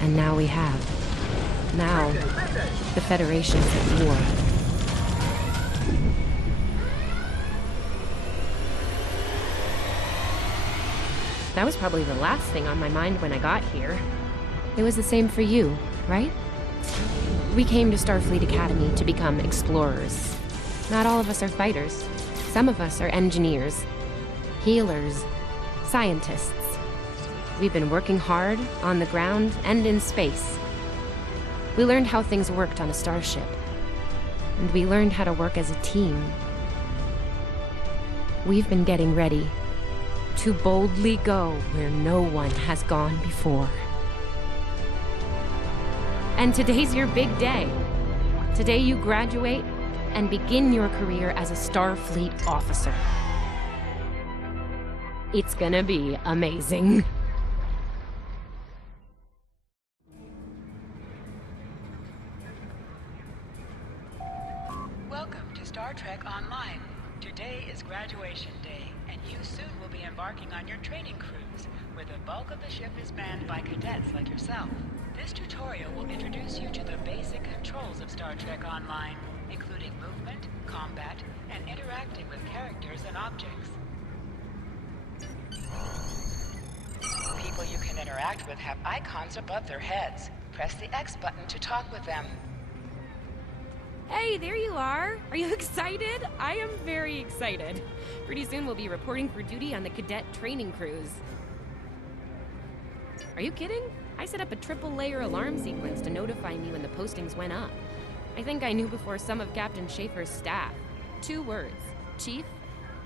And now we have. Now, the Federation's at war. That was probably the last thing on my mind when I got here. It was the same for you, right? We came to Starfleet Academy to become explorers. Not all of us are fighters. Some of us are engineers, healers, scientists. We've been working hard on the ground and in space. We learned how things worked on a starship. And we learned how to work as a team. We've been getting ready to boldly go where no one has gone before. And today's your big day. Today you graduate and begin your career as a Starfleet officer. It's gonna be amazing. Welcome to Star Trek Online. Today is graduation day, and you soon will be embarking on your training cruise, where the bulk of the ship is manned by cadets like yourself. This tutorial will introduce you to the basic controls of Star Trek Online, including movement, combat, and interacting with characters and objects. People you can interact with have icons above their heads. Press the X button to talk with them. Hey, there you are! Are you excited? I am very excited. Pretty soon we'll be reporting for duty on the cadet training cruise. Are you kidding? I set up a triple-layer alarm sequence to notify me when the postings went up. I think I knew before some of Captain Schaefer's staff. 2 words: Chief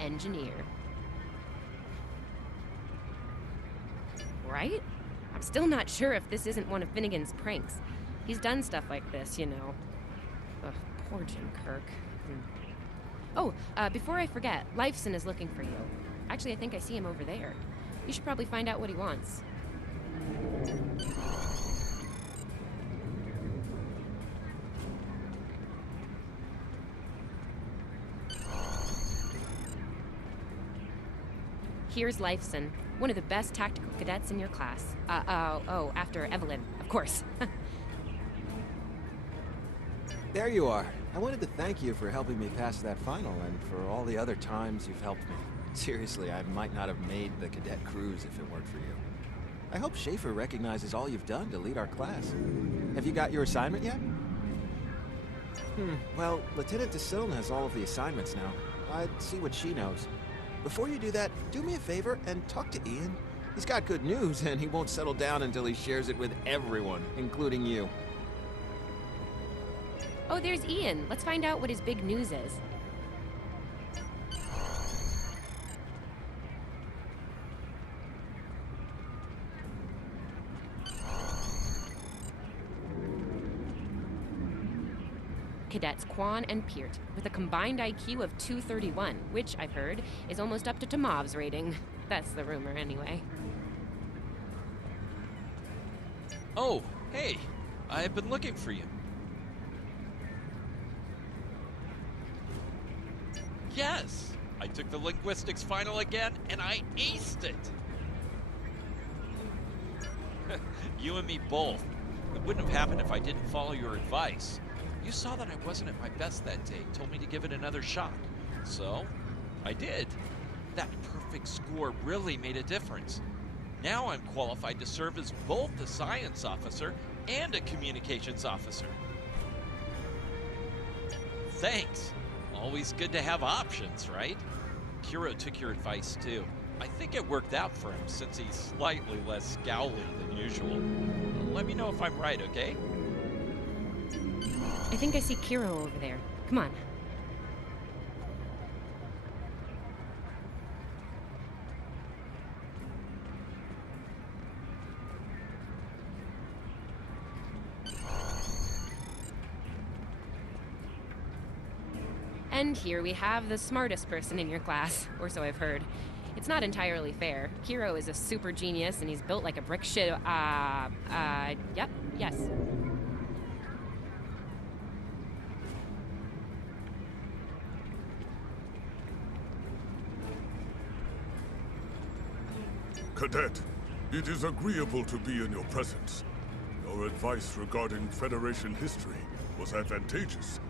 Engineer. Right? I'm still not sure if this isn't one of Finnegan's pranks. He's done stuff like this, you know. Ugh, poor Jim Kirk. Oh, before I forget, Lifeson is looking for you. Actually, I think I see him over there. You should probably find out what he wants. Here's Lifeson, one of the best tactical cadets in your class. After Evelyn, of course. There you are. I wanted to thank you for helping me pass that final and for all the other times you've helped me. Seriously, I might not have made the cadet cruise if it weren't for you. I hope Schaefer recognizes all you've done to lead our class. Have you got your assignment yet? Well, Lieutenant DeSilne has all of the assignments now. I'd see what she knows. Before you do that, do me a favor and talk to Ian. He's got good news, and he won't settle down until he shares it with everyone, including you. Oh, there's Ian. Let's find out what his big news is. Cadets Quan and Peart, with a combined IQ of 231, which, I've heard, is almost up to Tomov's rating. That's the rumor, anyway. Oh, hey! I've been looking for you. Yes! I took the linguistics final again, and I aced it! You and me both. It wouldn't have happened if I didn't follow your advice. You saw that I wasn't at my best that day, told me to give it another shot. So, I did. That perfect score really made a difference. Now I'm qualified to serve as both a science officer and a communications officer. Thanks. Always good to have options, right? Kiro took your advice too. I think it worked out for him since he's slightly less scowly than usual. Let me know if I'm right, okay? I think I see Kiro over there. Come on. And here we have the smartest person in your class, or so I've heard. It's not entirely fair. Kiro is a super genius, and he's built like a brick shit. Yep, yes. Cadet, it is agreeable to be in your presence. Your advice regarding Federation history was advantageous.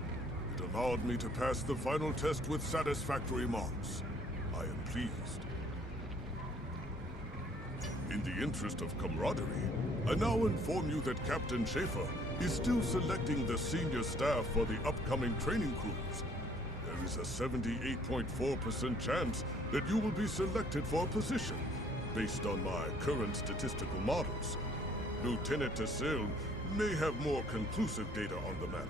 It allowed me to pass the final test with satisfactory marks. I am pleased. In the interest of camaraderie, I now inform you that Captain Schaefer is still selecting the senior staff for the upcoming training cruise. There is a 78.4% chance that you will be selected for a position, based on my current statistical models. Lieutenant Tassil may have more conclusive data on the matter.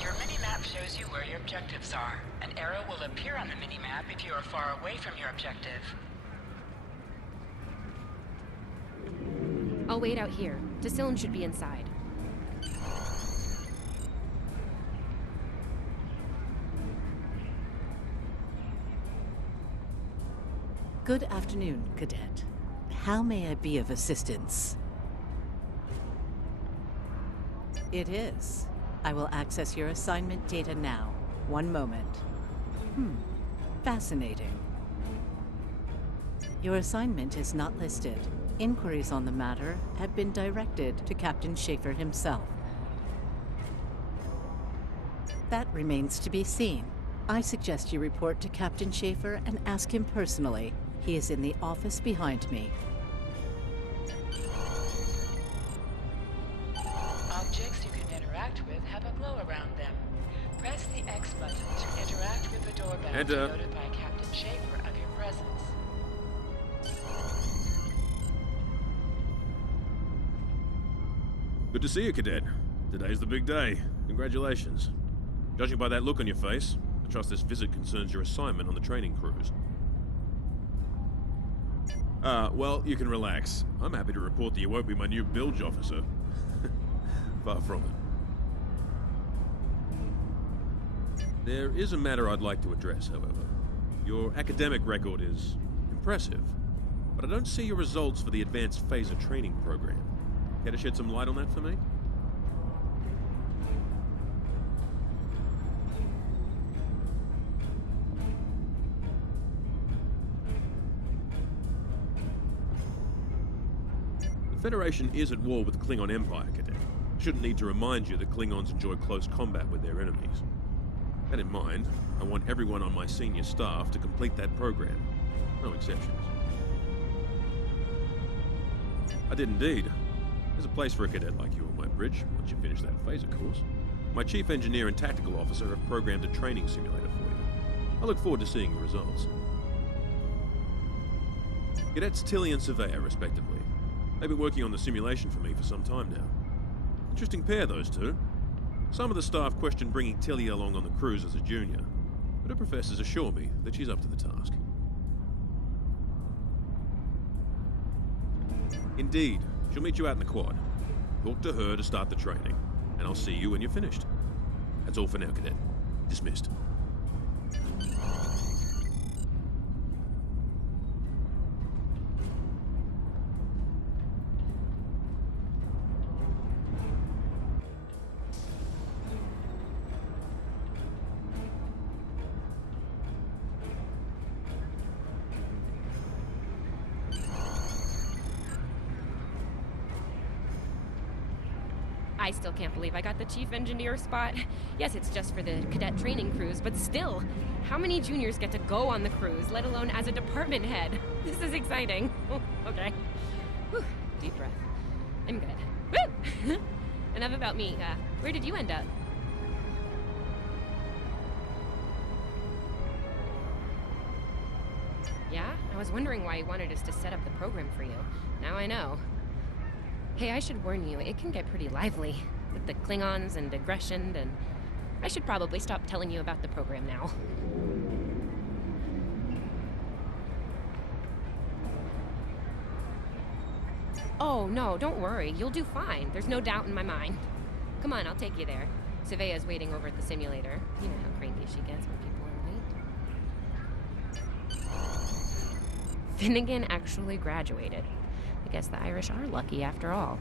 Your mini-map shows you where your objectives are. An arrow will appear on the mini-map if you are far away from your objective. I'll wait out here. Tassilin should be inside. Good afternoon, Cadet. How may I be of assistance? It is. I will access your assignment data now. One moment. Fascinating. Your assignment is not listed. Inquiries on the matter have been directed to Captain Schaefer himself. That remains to be seen. I suggest you report to Captain Schaefer and ask him personally. He is in the office behind me. Objects you can interact with have a glow around them. Press the X button to interact with the doorbell to notify Captain Schaefer of your presence. Good to see you, Cadet. Today's the big day. Congratulations. Judging by that look on your face, I trust this visit concerns your assignment on the training cruise. Well, you can relax. I'm happy to report that you won't be my new bilge officer. Far from it. There is a matter I'd like to address, however. Your academic record is impressive, but I don't see your results for the Advanced Phaser Training Program. Care to shed some light on that for me? The Federation is at war with the Klingon Empire, Cadet. Shouldn't need to remind you that Klingons enjoy close combat with their enemies. That in mind, I want everyone on my senior staff to complete that program. No exceptions. I did indeed. There's a place for a cadet like you on my bridge once you finish that phaser course. My chief engineer and tactical officer have programmed a training simulator for you. I look forward to seeing your results. Cadets Tilly and Surveyor, respectively. They've been working on the simulation for me for some time now. Interesting pair, those two. Some of the staff question bringing Tilly along on the cruise as a junior, but her professors assure me that she's up to the task. Indeed. She'll meet you out in the quad. Talk to her to start the training, and I'll see you when you're finished. That's all for now, Cadet. Dismissed. I still can't believe I got the chief engineer spot. Yes, it's just for the cadet training cruise, but still, how many juniors get to go on the cruise, let alone as a department head? This is exciting. Okay. Whew, deep breath. I'm good. Woo! Enough about me. Where did you end up? Yeah? I was wondering why you wanted us to set up the program for you. Now I know. Hey, I should warn you, it can get pretty lively. With the Klingons and aggression, and I should probably stop telling you about the program now. Oh, no, don't worry. You'll do fine. There's no doubt in my mind. Come on, I'll take you there. Surveyor's waiting over at the simulator. You know how cranky she gets when people are late. Finnegan actually graduated. I guess the Irish are lucky after all.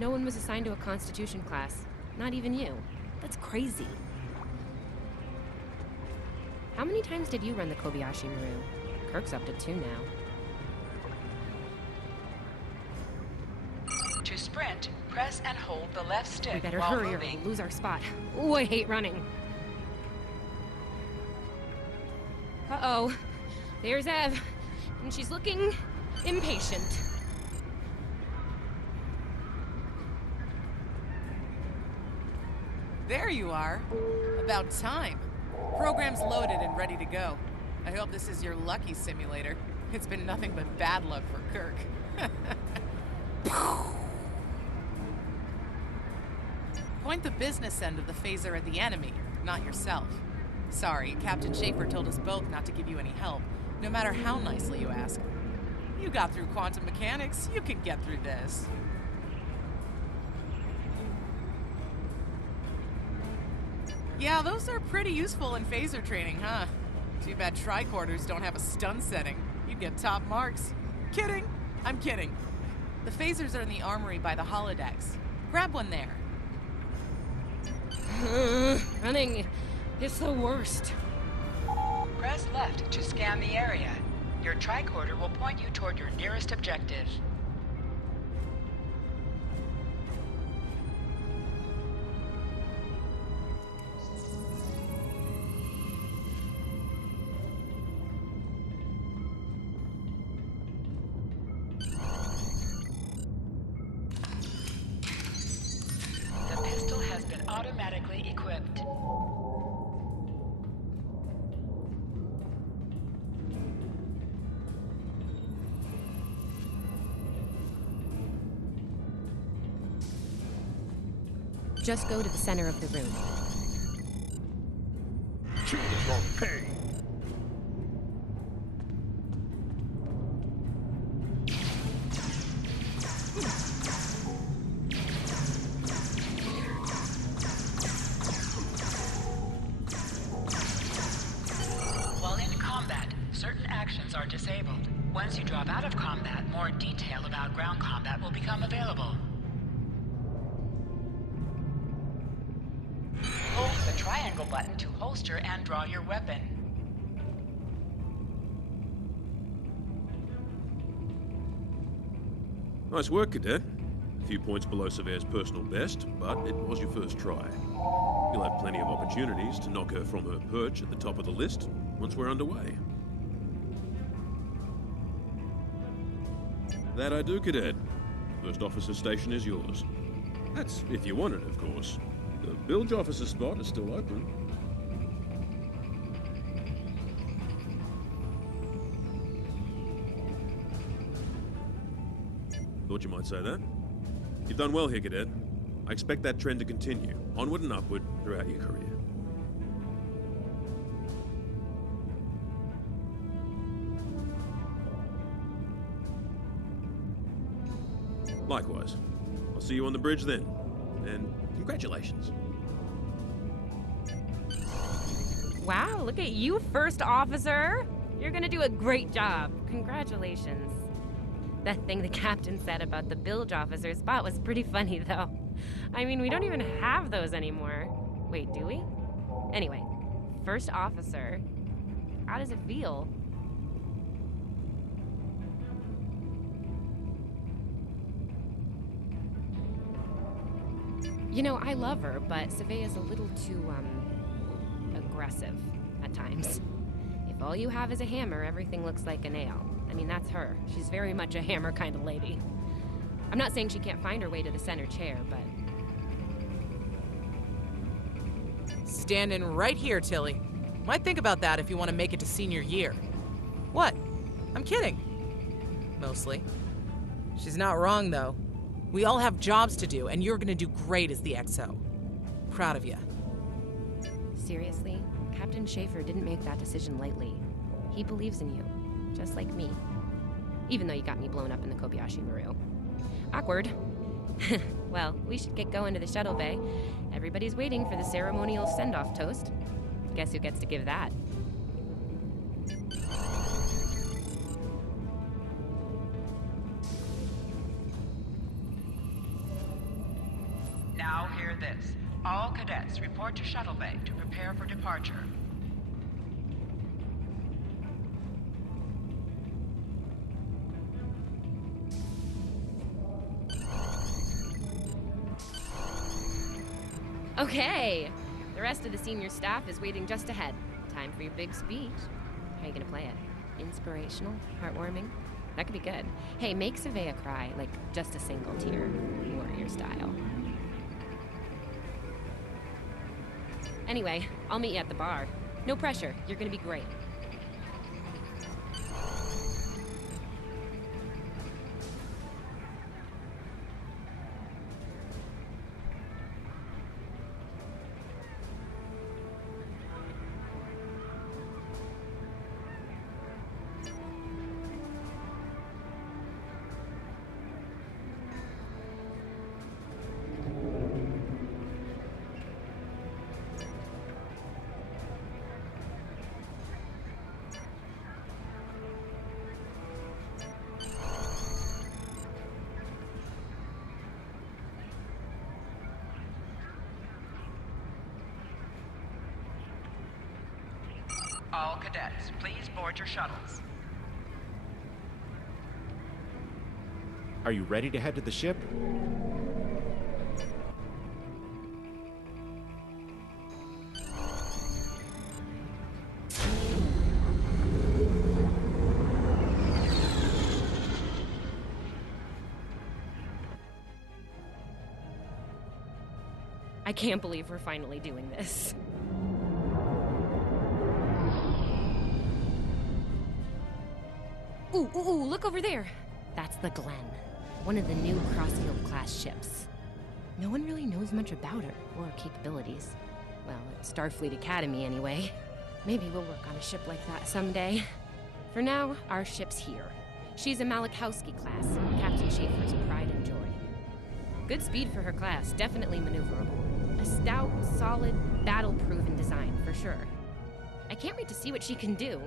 No one was assigned to a Constitution class. Not even you. That's crazy. How many times did you run the Kobayashi Maru? Kirk's up to 2 now. To sprint, press and hold the left stick We better while hurry or moving. we'll lose our spot. Ooh, I hate running. Uh-oh. There's Ev. And she's looking impatient. There you are. About time. Program's loaded and ready to go. I hope this is your lucky simulator. It's been nothing but bad luck for Kirk. Point the business end of the phaser at the enemy, not yourself. Sorry, Captain Schaefer told us both not to give you any help, no matter how nicely you ask. You got through quantum mechanics, you can get through this. Yeah, those are pretty useful in phaser training, huh? Too bad tricorders don't have a stun setting. You'd get top marks. Kidding. I'm kidding. The phasers are in the armory by the holodecks. Grab one there. Running is the worst. Press left to scan the area. Your tricorder will point you toward your nearest objective. The pistol has been automatically equipped. Just go to the center of the room. Choose your pain. While in combat, certain actions are disabled. Once you drop out of combat, more detail about ground combat will become available. Hold the triangle button to holster and draw your weapon. Nice work, Cadet. A few points below Severe's personal best, but it was your first try. You'll have plenty of opportunities to knock her from her perch at the top of the list once we're underway. That I do, Cadet. First officer station is yours. That's if you want it, of course. The bilge officer spot is still open. Thought you might say that. You've done well here, Cadet. I expect that trend to continue, onward and upward, throughout your career. Likewise. I'll see you on the bridge then. And congratulations. Wow, look at you, first officer. You're gonna do a great job. Congratulations. That thing the captain said about the bilge officer spot was pretty funny, though. I mean, we don't even have those anymore. Wait, do we? Anyway, first officer. How does it feel? You know, I love her, but Savea's a little too, aggressive at times. If all you have is a hammer, everything looks like a nail. I mean, that's her. She's very much a hammer kind of lady. I'm not saying she can't find her way to the center chair, but... Standing right here, Tilly. Might think about that if you want to make it to senior year. What? I'm kidding. Mostly. She's not wrong, though. We all have jobs to do, and you're gonna do great as the XO. Proud of you. Seriously, Captain Schaefer didn't make that decision lightly. He believes in you, just like me. Even though you got me blown up in the Kobayashi Maru. Awkward. Well, we should get going to the shuttle bay. Everybody's waiting for the ceremonial send-off toast. Guess who gets to give that? this. All cadets report to Shuttle Bay to prepare for departure. Okay, the rest of the senior staff is waiting just ahead. Time for your big speech. How are you gonna play it? Inspirational? Heartwarming? That could be good. Hey, make Savea cry, like just a single tear, warrior style. Anyway, I'll meet you at the bar. No pressure, you're gonna be great. All cadets, please board your shuttles. Are you ready to head to the ship? I can't believe we're finally doing this. Ooh, look over there! That's the Glen, one of the new Crossfield-class ships. No one really knows much about her, or her capabilities. Well, at Starfleet Academy, anyway. Maybe we'll work on a ship like that someday. For now, our ship's here. She's a Malachowski class, Captain Schaefer's pride and joy. Good speed for her class, definitely maneuverable. A stout, solid, battle-proven design, for sure. I can't wait to see what she can do.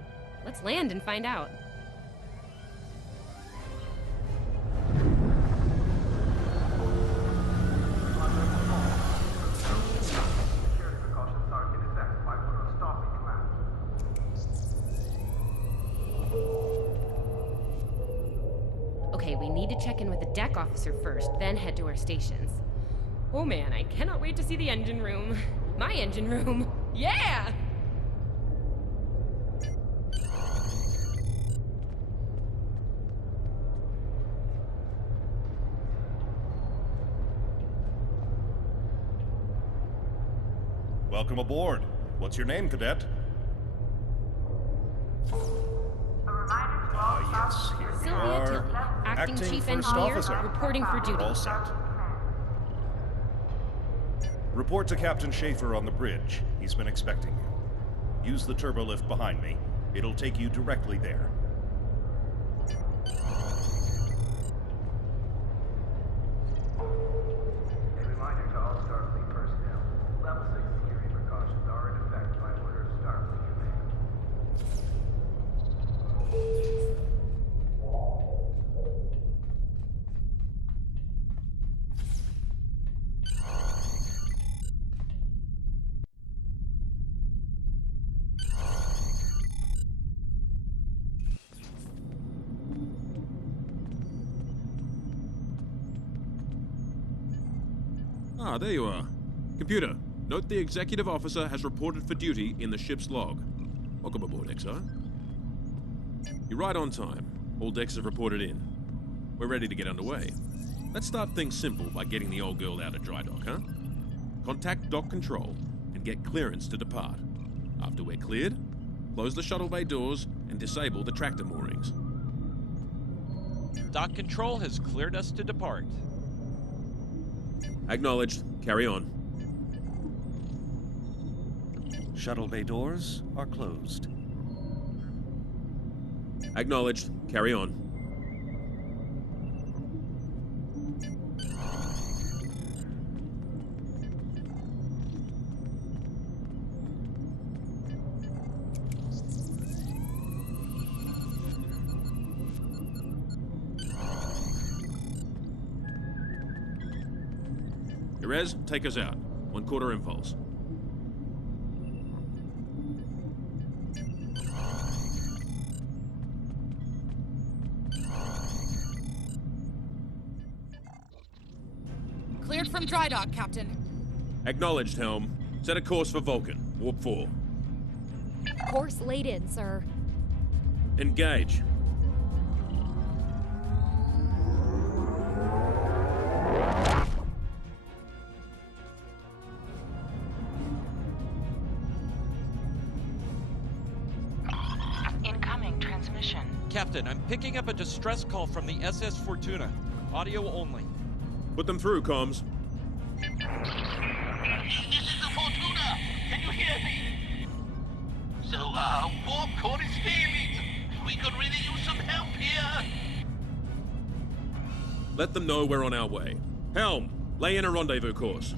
Let's land and find out. Okay, we need to check in with the deck officer first, then head to our stations. Oh man, I cannot wait to see the engine room. My engine room. Yeah! Welcome aboard. What's your name, cadet? Yes, here we Sylvia are. Tilly, acting chief First engineer, Officer. reporting for duty. All set. Report to Captain Schaefer on the bridge. He's been expecting you. Use the turbo lift behind me. It'll take you directly there. A reminder to all Starfleet personnel. Level 6 security precautions are in effect by order of Starfleet Command. Ah, there you are. Computer, note the executive officer has reported for duty in the ship's log. Welcome aboard, XR. You're right on time. All decks have reported in. We're ready to get underway. Let's start things simple by getting the old girl out of dry dock, huh? Contact dock control and get clearance to depart. After we're cleared, close the shuttle bay doors and disable the tractor moorings. Dock control has cleared us to depart. Acknowledged. Carry on. Shuttle bay doors are closed. Acknowledged. Carry on. Jerez, take us out. 1/4 impulse. Cleared from dry dock, Captain. Acknowledged, Helm. Set a course for Vulcan. Warp 4. Course laid in, sir. Engage. Incoming transmission. Captain, I'm picking up a distress call from the SS Fortuna. Audio only. Put them through, comms. This is the Fortuna! Can you hear me? So, warp core is failing. We could really use some help here. Let them know we're on our way. Helm, lay in a rendezvous course.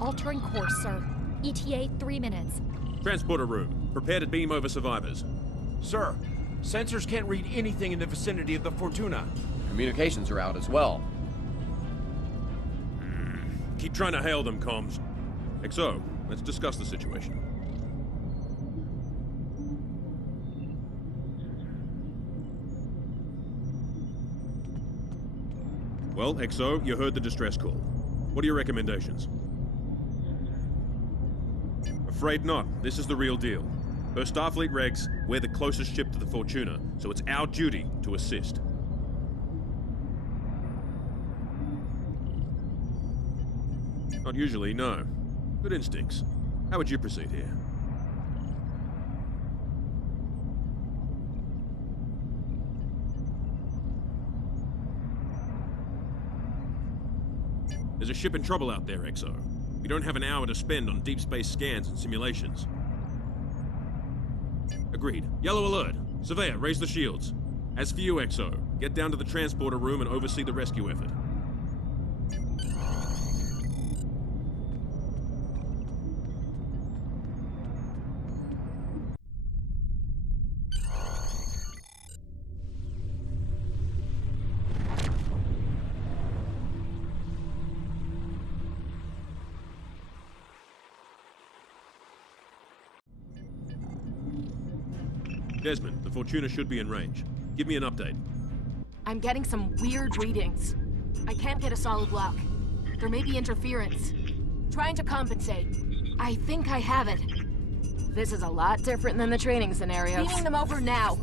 Altering course, sir. ETA 3 minutes. Transporter room. Prepare to beam over survivors. Sir, sensors can't read anything in the vicinity of the Fortuna. Communications are out as well. Keep trying to hail them, comms. XO, let's discuss the situation. Well, XO, you heard the distress call. What are your recommendations? Afraid not. This is the real deal. Per Starfleet regs, we're the closest ship to the Fortuna, so it's our duty to assist. Not usually, no. Good instincts. How would you proceed here? There's a ship in trouble out there, XO. We don't have an hour to spend on deep space scans and simulations. Agreed. Yellow alert. Surveyor, raise the shields. As for you, XO, get down to the transporter room and oversee the rescue effort. Desmond, the Fortuna should be in range. Give me an update. I'm getting some weird readings. I can't get a solid lock. There may be interference. Trying to compensate. I think I have it. This is a lot different than the training scenario. Beaming them over now.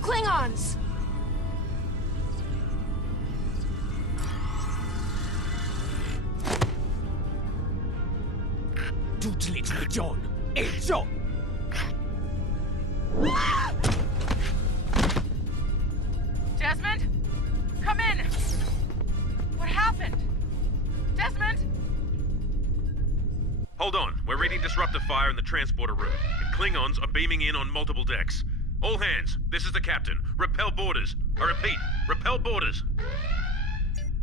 Klingons! John! Hey, John! Desmond? Come in! What happened? Desmond? Hold on. We're reading disruptor fire in the transporter room, and Klingons are beaming in on multiple decks. All hands, this is the captain. Repel boarders. I repeat, repel boarders.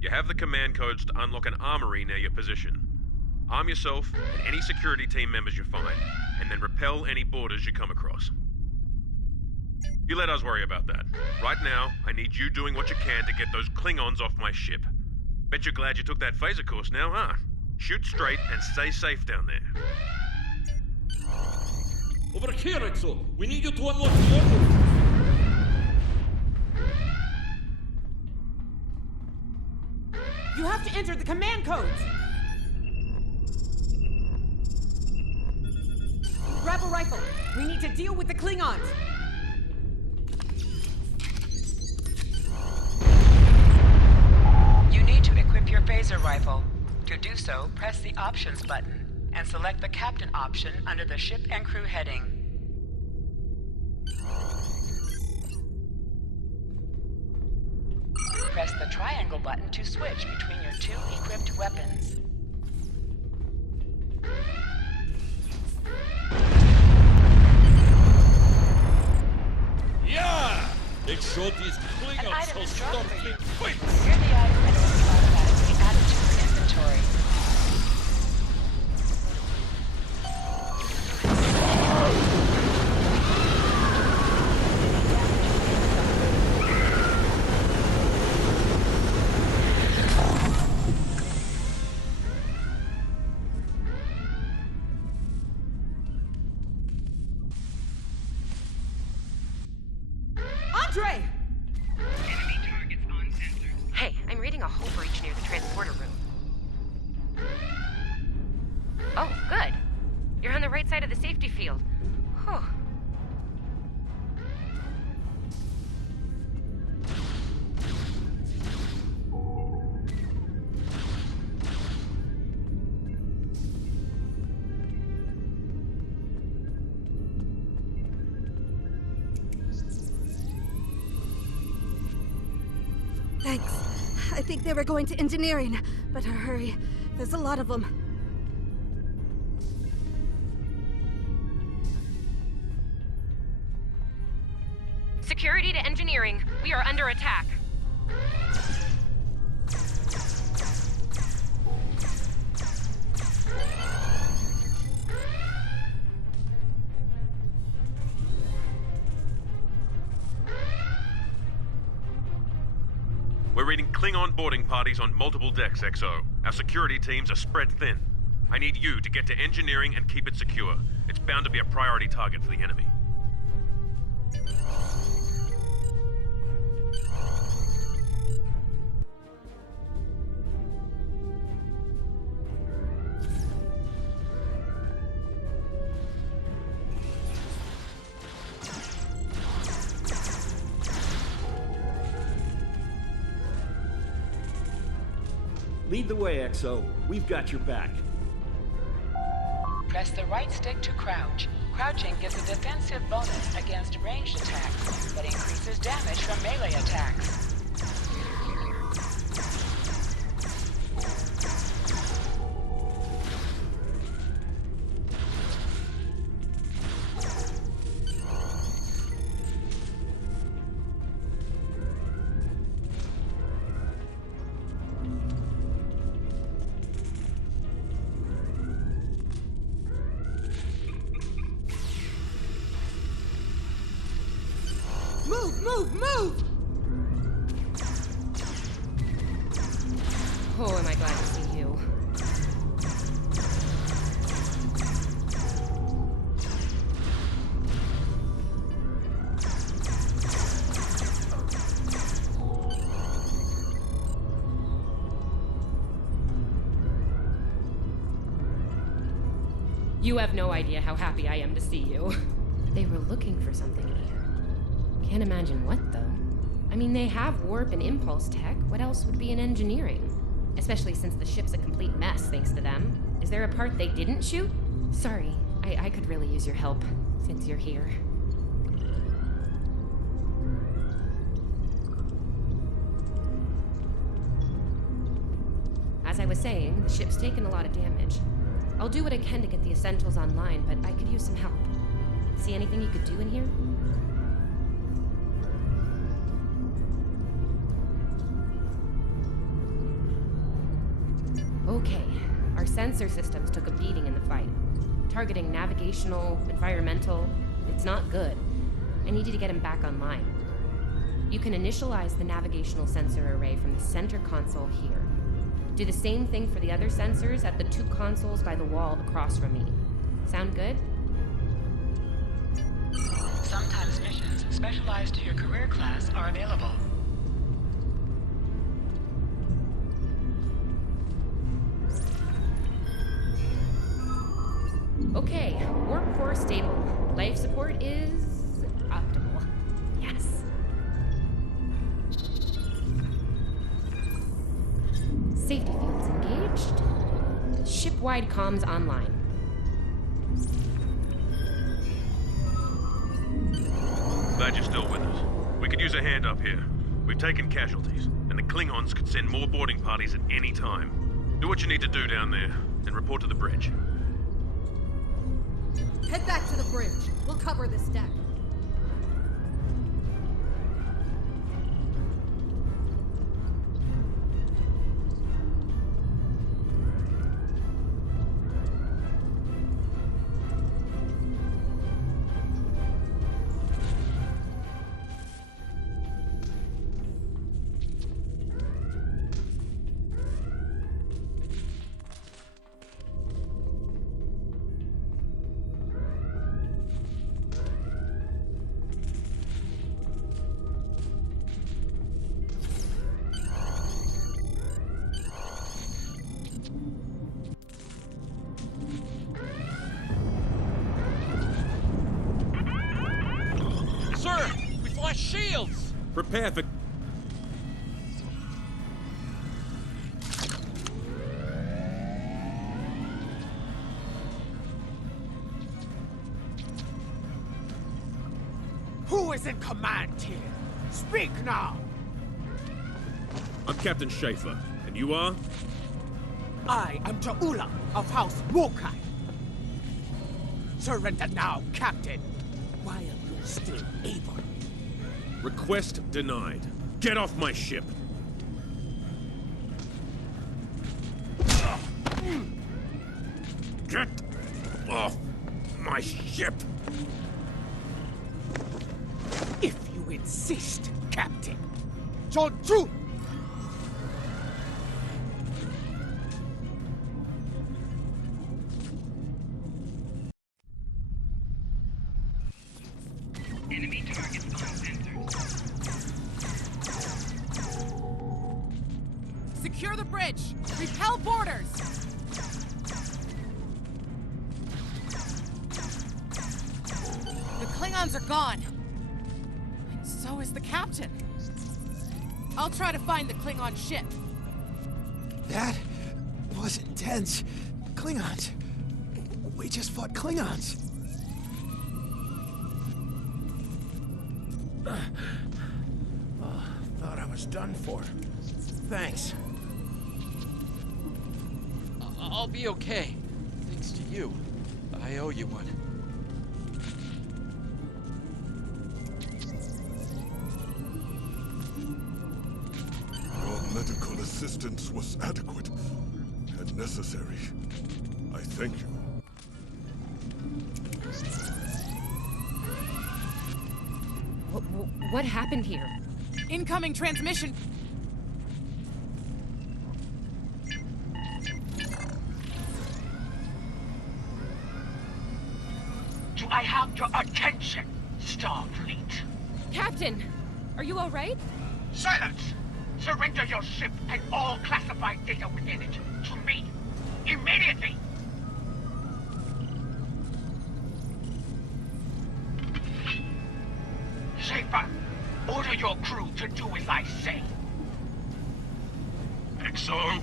You have the command codes to unlock an armory near your position. Arm yourself and any security team members you find, and then repel any boarders you come across. You let us worry about that. Right now, I need you doing what you can to get those Klingons off my ship. Bet you're glad you took that phaser course now, huh? Shoot straight and stay safe down there. Over here, Exo! We need you to unlock the armor! You have to enter the command codes! Grab a rifle. We need to deal with the Klingons. You need to equip your phaser rifle. To do so, press the Options button and select the Captain option under the Ship and Crew heading. Press the triangle button to switch between your two equipped weapons. Yeah! Exo, these Klingons will stop me quick! Here the item and it will be automatically added to your inventory. bridge near the transporter room. Oh, good. You're on the right side of the safety field. Whew. Thanks. I think they were going to engineering. Better hurry. There's a lot of them. Security to engineering. We are under attack. We're reading Klingon boarding parties on multiple decks, XO. Our security teams are spread thin. I need you to get to engineering and keep it secure. It's bound to be a priority target for the enemy. Lead the way, XO. We've got your back. Press the right stick to crouch. Crouching gives a defensive bonus against ranged attacks, but increases damage from melee attacks. Move! Oh, am I glad to see you. You have no idea how happy I am to see you. They were looking for something here. Can't imagine what, though. I mean, they have warp and impulse tech. What else would be in engineering? Especially since the ship's a complete mess, thanks to them. Is there a part they didn't shoot? Sorry, I could really use your help, since you're here. As I was saying, the ship's taken a lot of damage. I'll do what I can to get the essentials online, but I could use some help. See anything you could do in here? Okay, our sensor systems took a beating in the fight. Targeting navigational, environmental, it's not good. I need you to get them back online. You can initialize the navigational sensor array from the center console here. Do the same thing for the other sensors at the 2 consoles by the wall across from me. Sound good? Sometimes missions specialized to your career class are available. Okay, warp core stable. Life support is optimal. Yes. Safety fields engaged. Ship-wide comms online. Glad you're still with us. We could use a hand up here. We've taken casualties, and the Klingons could send more boarding parties at any time. Do what you need to do down there, and report to the bridge. Head back to the bridge. We'll cover this deck. shields! Prepare for... Who is in command here? Speak now! I'm Captain Schaefer, and you are? I am Ta'ula of House Mokai. Surrender now, Captain, while you're still able. Request denied. Get off my ship! Get off my ship! If you insist, Captain. Jonju! Enemy targets on sensor. Secure the bridge! Repel boarders! The Klingons are gone. And so is the captain. I'll try to find the Klingon ship. That was intense. Klingons. We just fought Klingons. Oh, thought I was done for. Thanks. I'll be okay. Thanks to you. I owe you one. Your medical assistance was adequate and necessary. I thank you. What happened here? Incoming transmission. Do I have your attention, Starfleet? Captain, are you all right? Silence! Surrender your ship and all classified data within it to me. Immediately! Schaefer, order your crew to do as I say. XO,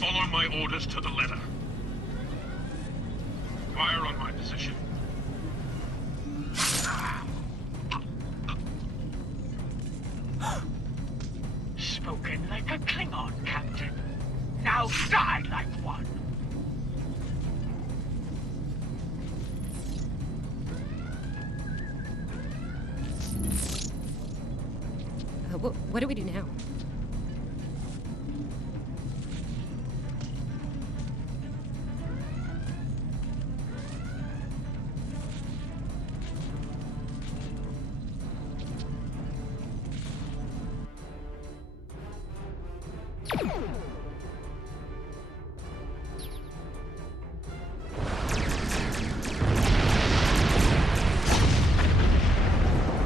follow my orders to the letter. Fire on my position. Spoken like a Klingon, Captain. Now die like one. What do we do now?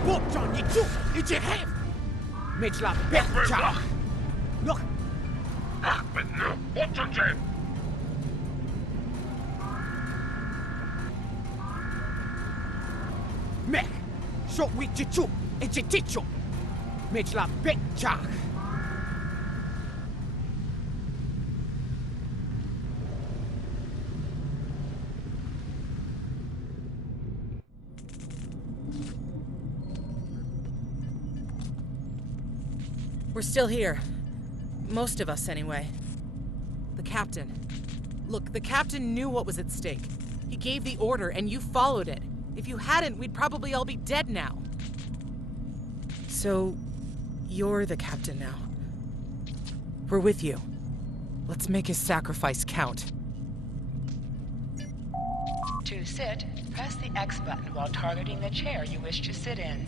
Wopjon Yichu! Ichihem! Mitchla Betcha! Look! Mech! Shot with Chichu! Ichitichu! Mitchla Betcha! We're still here. Most of us, anyway. The captain. Look, the captain knew what was at stake. He gave the order, and you followed it. If you hadn't, we'd probably all be dead now. So, you're the captain now. We're with you. Let's make his sacrifice count. To sit, press the X button while targeting the chair you wish to sit in.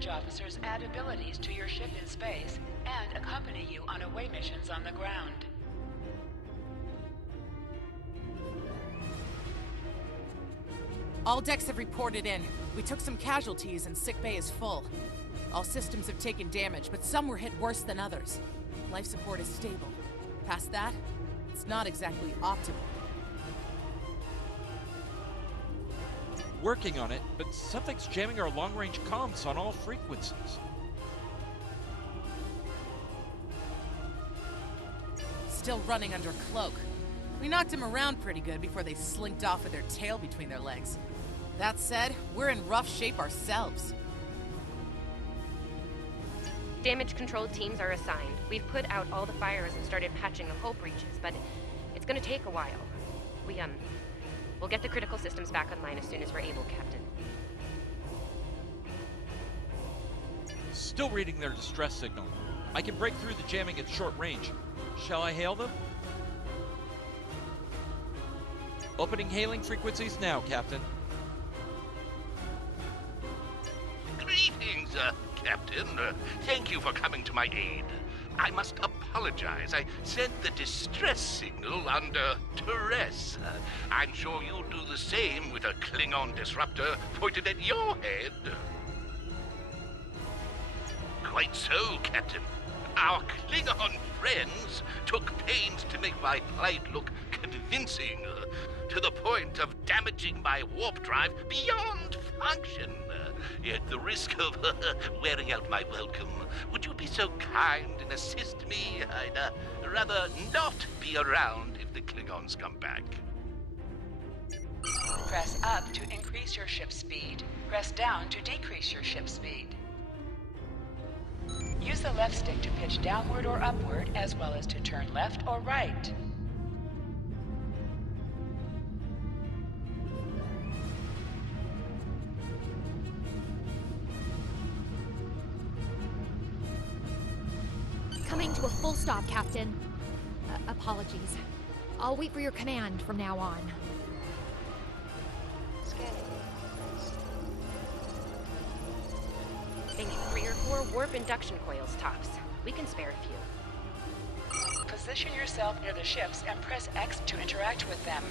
bridge officers add abilities to your ship in space and accompany you on away missions on the ground. All decks have reported in. We took some casualties and sickbay is full. All systems have taken damage, but some were hit worse than others. Life support is stable. Past that, it's not exactly optimal. Working on it, but something's jamming our long-range comms on all frequencies. Still running under cloak. We knocked him around pretty good before they slinked off with their tail between their legs. That said, we're in rough shape ourselves. Damage control teams are assigned. We've put out all the fires and started patching the hull breaches, but it's gonna take a while. We'll get the critical systems back online as soon as we're able, Captain. Still reading their distress signal. I can break through the jamming at short range. Shall I hail them? Opening hailing frequencies now, Captain. Greetings, Captain. Thank you for coming to my aid. I must apologize. I sent the distress signal under duress. I'm sure you'll do the same with a Klingon disruptor pointed at your head. Quite so, Captain. Our Klingon friends took pains to make my plight look convincing, to the point of damaging my warp drive beyond function. At the risk of wearing out my welcome, would you be so kind and assist me? I'd rather not be around if the Klingons come back. Press up to increase your ship speed. Press down to decrease your ship speed. Use the left stick to pitch downward or upward, as well as to turn left or right. Coming to a full stop, Captain. Apologies. I'll wait for your command from now on. Maybe 3 or 4 warp induction coils tops. We can spare a few. Position yourself near the ships and press X to interact with them.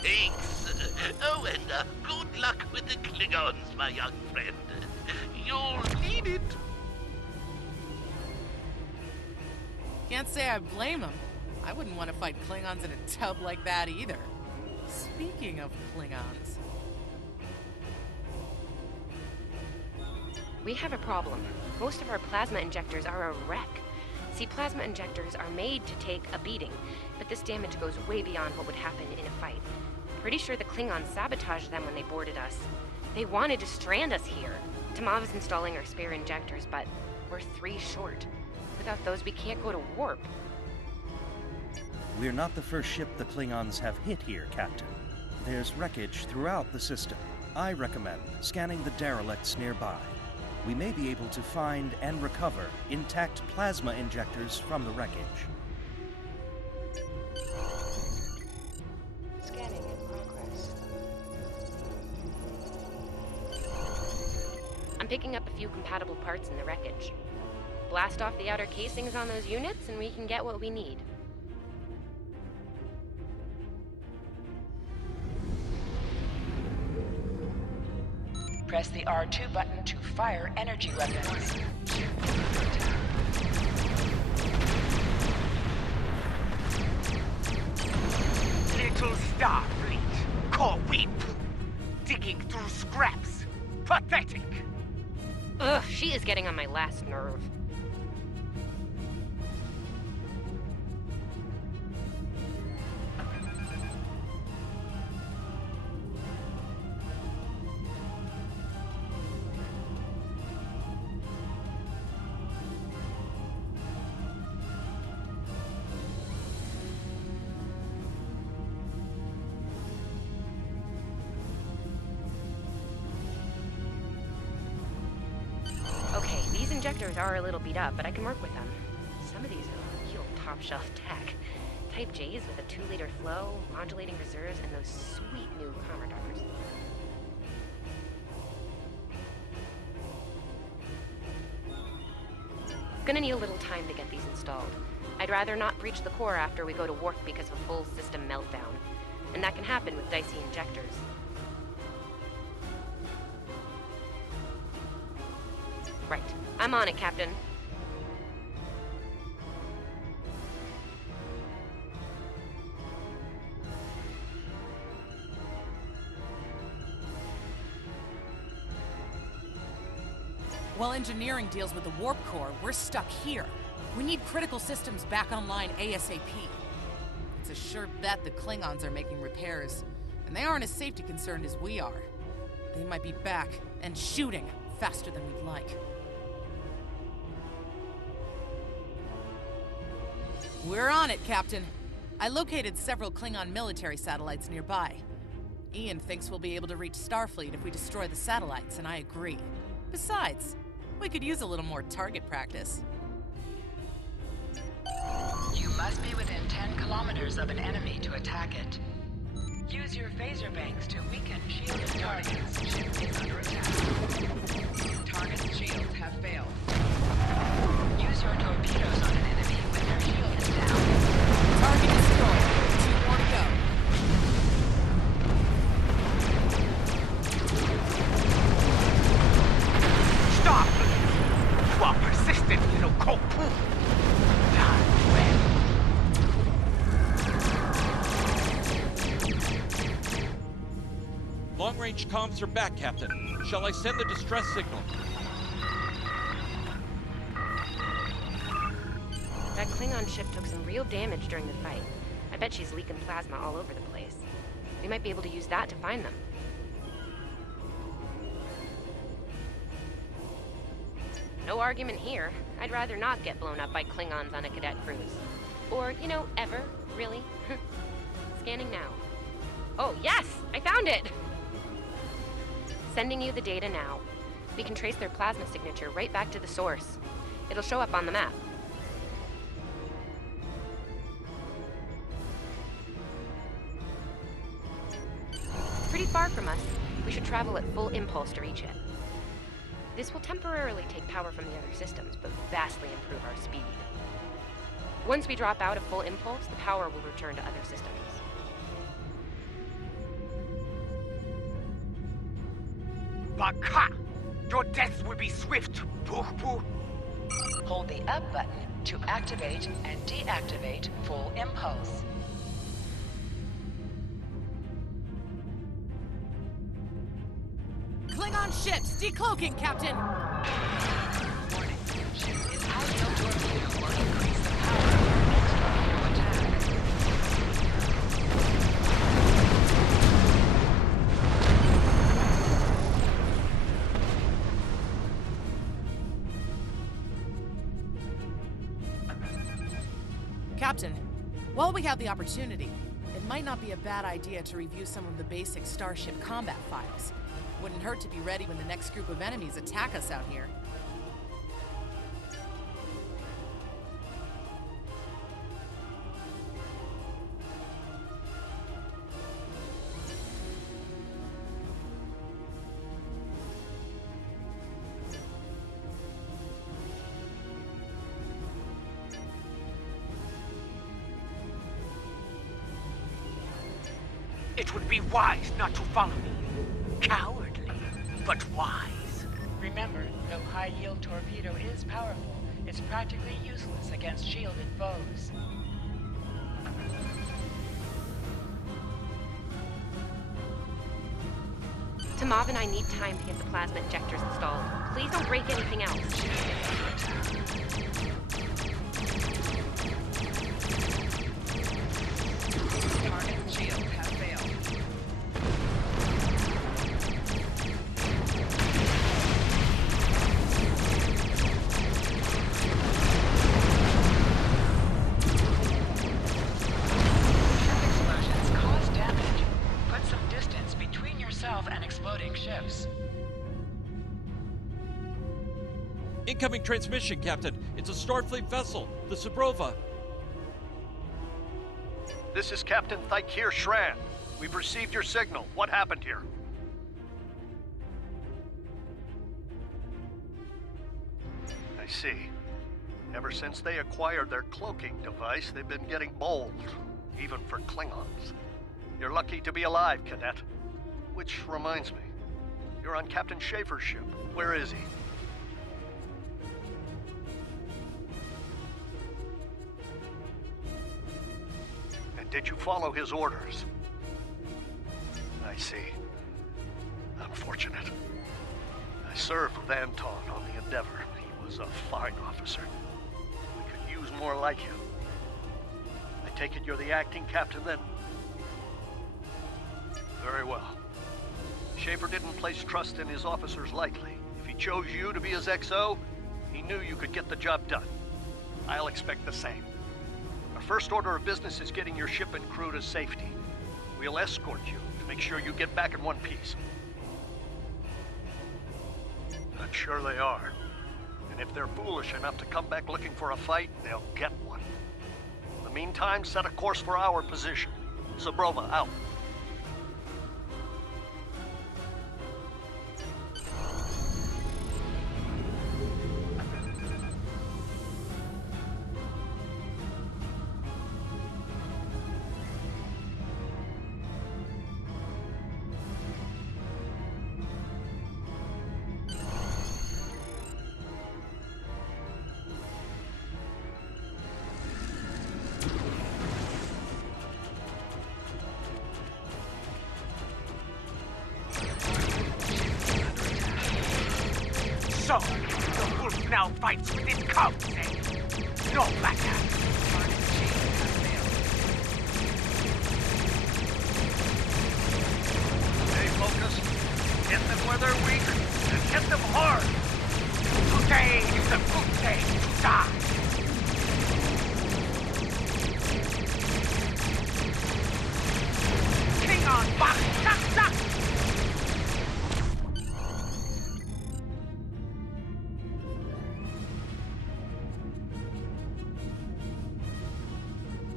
Thanks. Oh, and good luck with the Klingons, my young friend. You'll need it. Can't say I blame him. I wouldn't want to fight Klingons in a tub like that either. Speaking of Klingons... We have a problem. Most of our plasma injectors are a wreck. See, plasma injectors are made to take a beating, but this damage goes way beyond what would happen in a fight. Pretty sure the Klingons sabotaged them when they boarded us. They wanted to strand us here. Tamav is installing our spare injectors, but we're 3 short. Without those, we can't go to warp. We're not the first ship the Klingons have hit here, Captain. There's wreckage throughout the system. I recommend scanning the derelicts nearby. We may be able to find and recover intact plasma injectors from the wreckage. Scanning in progress. I'm picking up a few compatible parts in the wreckage. Blast off the outer casings on those units and we can get what we need. Press the R2 button to fire energy weapons. Little Starfleet, core weep, digging through scraps. Pathetic. Ugh, she is getting on my last nerve. Okay, these injectors are a little beat up, but I can work with them. Some of these are real top-shelf tech. Type J's with a 2-liter flow, modulating reserves, and those sweet new Commodores. Gonna need a little time to get these installed. I'd rather not breach the core after we go to warp because of a full system meltdown. And that can happen with dicey injectors. Right. I'm on it, Captain. While engineering deals with the warp core, we're stuck here. We need critical systems back online ASAP. It's a sure bet the Klingons are making repairs, and they aren't as safety concerned as we are. They might be back and shooting faster than we'd like. We're on it, Captain. I located several Klingon military satellites nearby. Ian thinks we'll be able to reach Starfleet if we destroy the satellites, and I agree. Besides, we could use a little more target practice. You must be within 10 kilometers of an enemy to attack it. Use your phaser banks to weaken shielded targets. Ship is under attack. Target shields have failed. Use your torpedoes on an enemy when their shield is down. Target destroyed. 2 more to go. Stop! You are persistent, little cold poo. Time to end. Long-range comms are back, Captain. Shall I send the distress signal? That Klingon ship took some real damage during the fight. I bet she's leaking plasma all over the place. We might be able to use that to find them. No argument here. I'd rather not get blown up by Klingons on a cadet cruise. Or, you know, ever, really. Scanning now. Oh, yes! I found it! Sending you the data now. We can trace their plasma signature right back to the source. It'll show up on the map. It's pretty far from us. We should travel at full impulse to reach it. This will temporarily take power from the other systems, but vastly improve our speed. Once we drop out of full impulse, the power will return to other systems. Baka! Your death will be swift, Pooh-Pooh. Hold the up button to activate and deactivate full impulse. Klingon ships, decloaking, Captain! Warning, ship is high-yield torpedo will increase the power of your next torpedo attack. Captain, while we have the opportunity, it might not be a bad idea to review some of the basic Starship combat files. Wouldn't hurt to be ready when the next group of enemies attack us out here. It would be wise not to follow me. Cowardly, but wise. Remember, though high-yield torpedo is powerful, it's practically useless against shielded foes. Tamav and I need time to get the plasma injectors installed. Please don't break anything else. Target shields have failed. Explosions cause damage. Put some distance between yourself and exploding ships. Incoming transmission, Captain. It's a Starfleet vessel, the Sabrova. This is Captain Thykir Shran. We've received your signal. What happened here? I see. Ever since they acquired their cloaking device, they've been getting bold, even for Klingons. You're lucky to be alive, Cadet. Which reminds me, you're on Captain Schaefer's ship. Where is he? And did you follow his orders? I see. Unfortunate. I served with Anton on the Endeavor. He was a fine officer. We could use more like him. I take it you're the acting captain then? Very well. Schaefer didn't place trust in his officers lightly. If he chose you to be his XO, he knew you could get the job done. I'll expect the same. Our first order of business is getting your ship and crew to safety. We'll escort you to make sure you get back in one piece. I'm sure they are. And if they're foolish enough to come back looking for a fight, they'll get one. In the meantime, set a course for our position. Zabrova, out. So, the wolf now fights with its cubs, eh? No, Blackhat. Stay focused. Hit them where they're weak, and hit them hard. Today is a good day to die. Klingon box, duck, duck.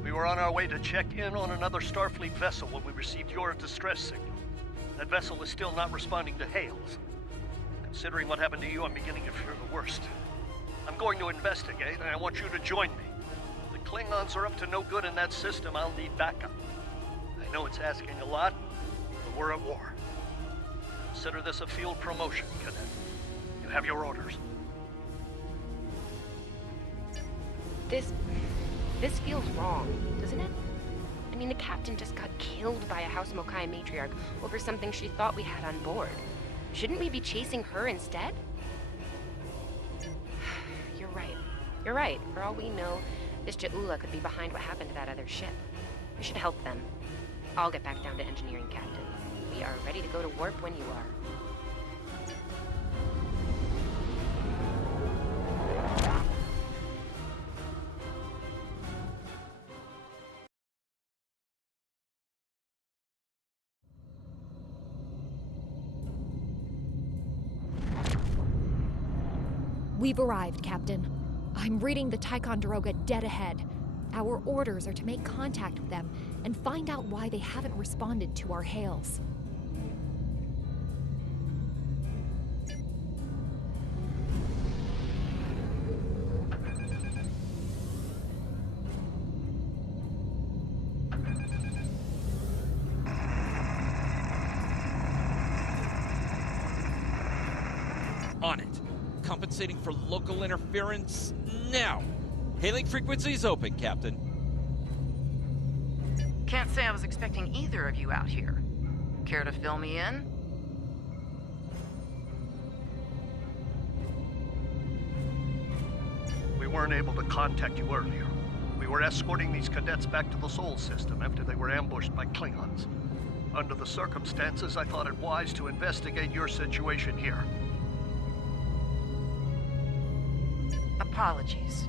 We were on our way to check in on another Starfleet vessel when we received your distress signal. That vessel is still not responding to hails. Considering what happened to you, I'm beginning to fear the worst. I'm going to investigate, and I want you to join me. If the Klingons are up to no good in that system, I'll need backup. I know it's asking a lot, but we're at war. Consider this a field promotion, Cadet. You have your orders. This feels wrong, doesn't it? I mean, the captain just got killed by a House Mokai matriarch over something she thought we had on board. Shouldn't we be chasing her instead? You're right. You're right. For all we know, this Ja'ula could be behind what happened to that other ship. We should help them. I'll get back down to engineering, Captain. We are ready to go to warp when you are. We've arrived, Captain. I'm reading the Ticonderoga dead ahead. Our orders are to make contact with them and find out why they haven't responded to our hails. On it. Compensating for local interference now. Hailing frequencies open, Captain. Can't say I was expecting either of you out here. Care to fill me in? We weren't able to contact you earlier. We were escorting these cadets back to the Sol system after they were ambushed by Klingons. Under the circumstances, I thought it wise to investigate your situation here. Apologies.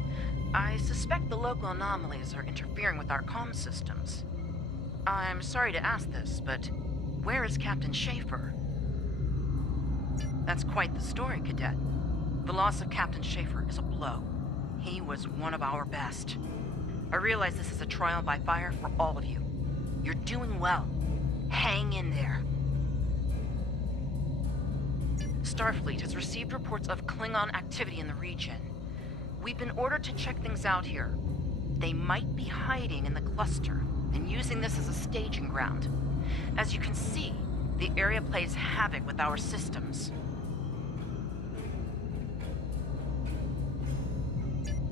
I suspect the local anomalies are interfering with our comm systems. I'm sorry to ask this, but where is Captain Schaefer? That's quite the story, Cadet. The loss of Captain Schaefer is a blow. He was one of our best. I realize this is a trial by fire for all of you. You're doing well. Hang in there. Starfleet has received reports of Klingon activity in the region. We've been ordered to check things out here. They might be hiding in the cluster and using this as a staging ground. As you can see, the area plays havoc with our systems.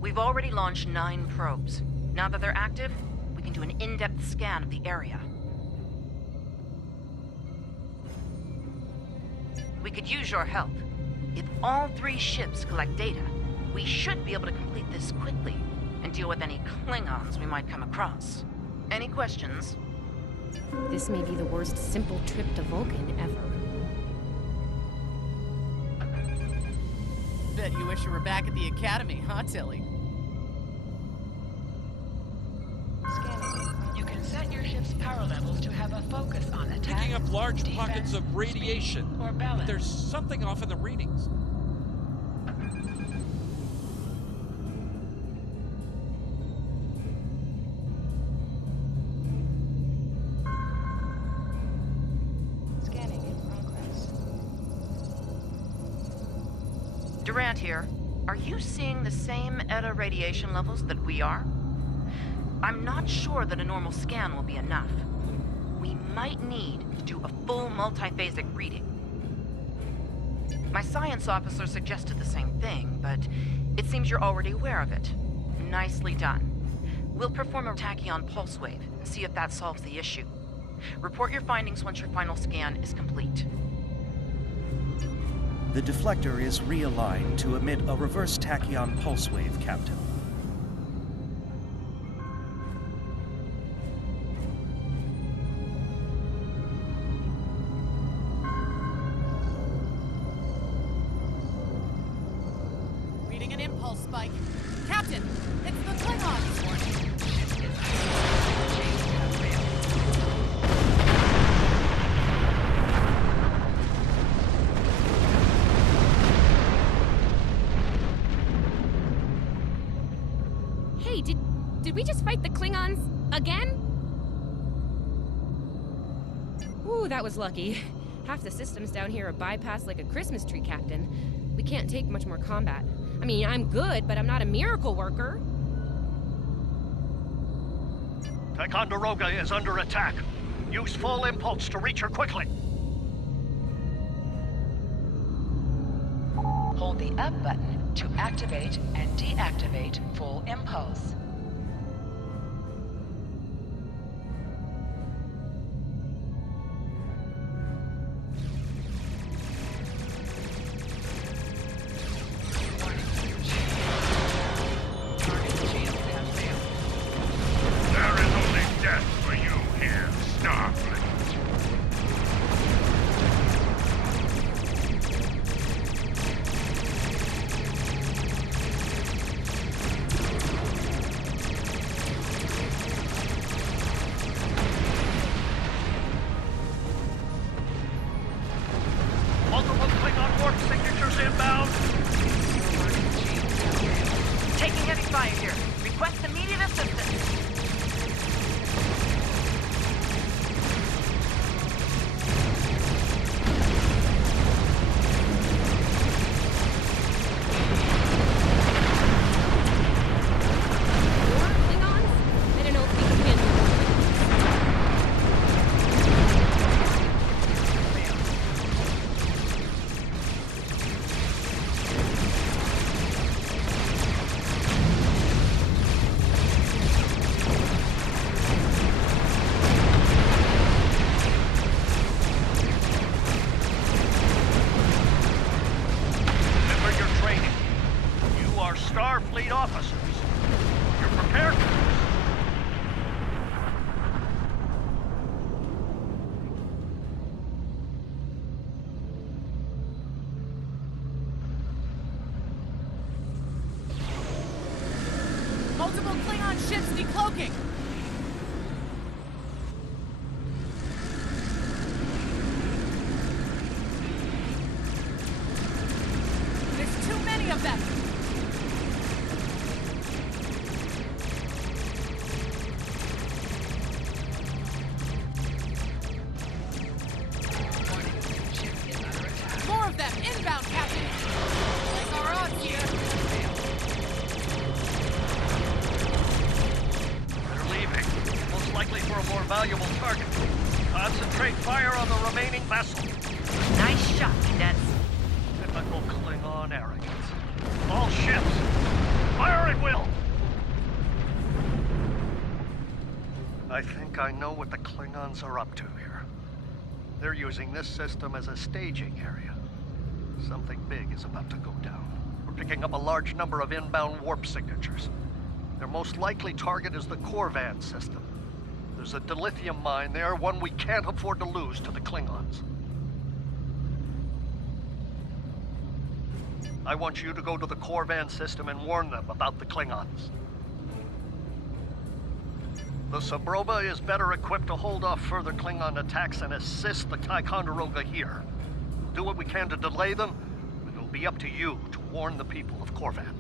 We've already launched 9 probes. Now that they're active, we can do an in-depth scan of the area. We could use your help. If all 3 ships collect data, we should be able to complete this quickly and deal with any Klingons we might come across. Any questions? This may be the worst simple trip to Vulcan ever. Bet you wish you were back at the Academy, huh, Tilly? Scanning. You can set your ship's power levels to have a focus on attack, Picking up large defense, pockets of radiation. or balance. But there's something off in the readings. Scanning in progress. Durant here. Are you seeing the same ETA radiation levels that we are? I'm not sure that a normal scan will be enough. We might need to do a full multiphasic reading. My science officer suggested the same thing, but it seems you're already aware of it. Nicely done. We'll perform a tachyon pulse wave and see if that solves the issue. Report your findings once your final scan is complete. The deflector is realigned to emit a reverse tachyon pulse wave, Captain. Reading an impulse spike. Captain, it's the Klingons! Hey, did we just fight the Klingons again? Ooh, that was lucky. Half the systems down here are bypassed like a Christmas tree, Captain. We can't take much more combat. I mean, I'm good, but I'm not a miracle worker. Ticonderoga is under attack. Use full impulse to reach her quickly. Hold the up button to activate and deactivate full impulse. There is only death for you here, Starfleet. Multiple Klingon warp signatures inbound. Taking heavy fire here. Request immediate assistance. More Klingons? I don't know if we can handle Remember your training. You are Starfleet officers. You're prepared for this. Multiple Klingon ships decloaking! There's too many of them! Concentrate fire on the remaining vessel. Nice shot, cadets. Typical Klingon arrogance. All ships, fire at will! I think I know what the Klingons are up to here. They're using this system as a staging area. Something big is about to go down. We're picking up a large number of inbound warp signatures. Their most likely target is the Korvan system. There's a dilithium mine there, one we can't afford to lose to the Klingons. I want you to go to the Korvan system and warn them about the Klingons. The Sabrova is better equipped to hold off further Klingon attacks and assist the Ticonderoga here. We'll do what we can to delay them, but it'll be up to you to warn the people of Korvan.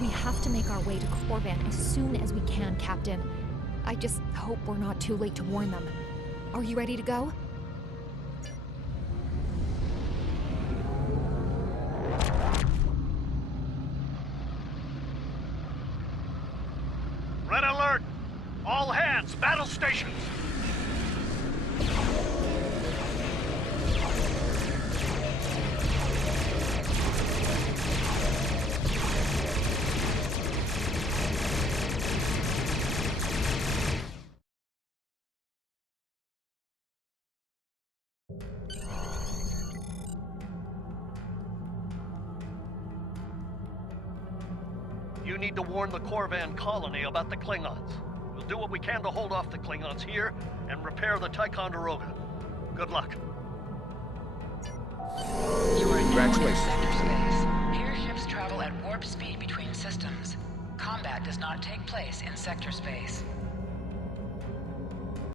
We have to make our way to Korvan as soon as we can, Captain. I just hope we're not too late to warn them. Are you ready to go? Red alert! All hands, battle stations! You need to warn the Korvan colony about the Klingons. We'll do what we can to hold off the Klingons here and repair the Ticonderoga. Good luck. You are now in sector space. Here ships travel at warp speed between systems. Combat does not take place in sector space.